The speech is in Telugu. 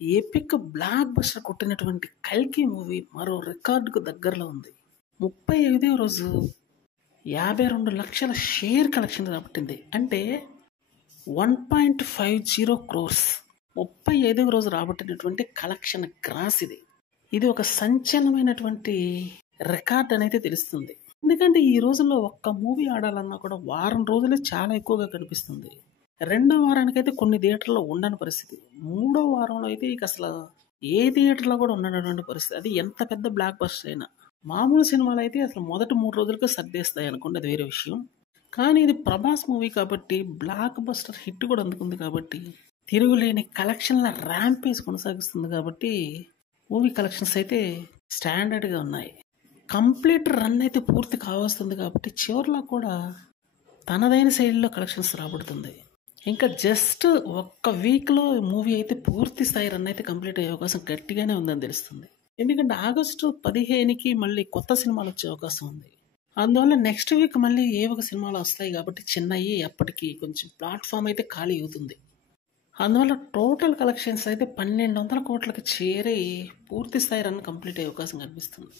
ఎపిక్ బ్లాక్ బస్టర్ కొట్టినటువంటి 'కల్కి' మూవీ మరో రికార్డుకు దగ్గరలో ఉంది. 35వ రోజు 52,00,000 షేర్ కలెక్షన్ రాబట్టింది. అంటే 1.50 crores 35వ రోజు రాబట్టినటువంటి కలెక్షన్ గ్రాస్ ఇది. ఇది ఒక సంచలనమైనటువంటి రికార్డ్ అనేది తెలుస్తుంది. ఎందుకంటే ఈ రోజుల్లో ఒక్క మూవీ ఆడాలన్నా కూడా వారం రోజులే చాలా ఎక్కువగా కనిపిస్తుంది. రెండో వారానికైతే కొన్ని థియేటర్లో ఉండని పరిస్థితి. మూడో వారంలో అయితే ఇక అసలు ఏ థియేటర్లో కూడా ఉండనటువంటి పరిస్థితి. అది ఎంత పెద్ద బ్లాక్ బస్టర్ అయినా. మామూలు సినిమాలు అయితే అసలు మొదటి 3 రోజులకే సర్దేస్తాయి అనుకోండి, అది వేరే విషయం. కానీ ఇది ప్రభాస్ మూవీ కాబట్టి బ్లాక్ బస్టర్ హిట్ కూడా అందుకుంది కాబట్టి తిరుగులేని కలెక్షన్ల ర్యాంపేజ్ కొనసాగిస్తుంది కాబట్టి మూవీ కలెక్షన్స్ అయితే స్టాండర్డ్గా ఉన్నాయి. కంప్లీట్ రన్ అయితే పూర్తి కావస్తుంది కాబట్టి చివరిలో కూడా తనదైన శైలిలో కలెక్షన్స్ రాబడుతుంది. ఇంకా జస్ట్ ఒక్క వీక్లో మూవీ అయితే పూర్తి స్థాయి రన్ అయితే కంప్లీట్ అయ్యే అవకాశం గట్టిగానే ఉందని తెలుస్తుంది. ఎందుకంటే ఆగస్టు 15కి మళ్ళీ కొత్త సినిమాలు వచ్చే అవకాశం ఉంది. అందువల్ల నెక్స్ట్ వీక్ మళ్ళీ ఏ ఒక సినిమాలు వస్తాయి కాబట్టి చిన్నవి అప్పటికి కొంచెం ప్లాట్ఫామ్ అయితే ఖాళీ అవుతుంది. అందువల్ల టోటల్ కలెక్షన్స్ అయితే 1,200 కోట్లకి చేరి పూర్తి స్థాయి రన్ కంప్లీట్ అయ్యే అవకాశం కనిపిస్తుంది.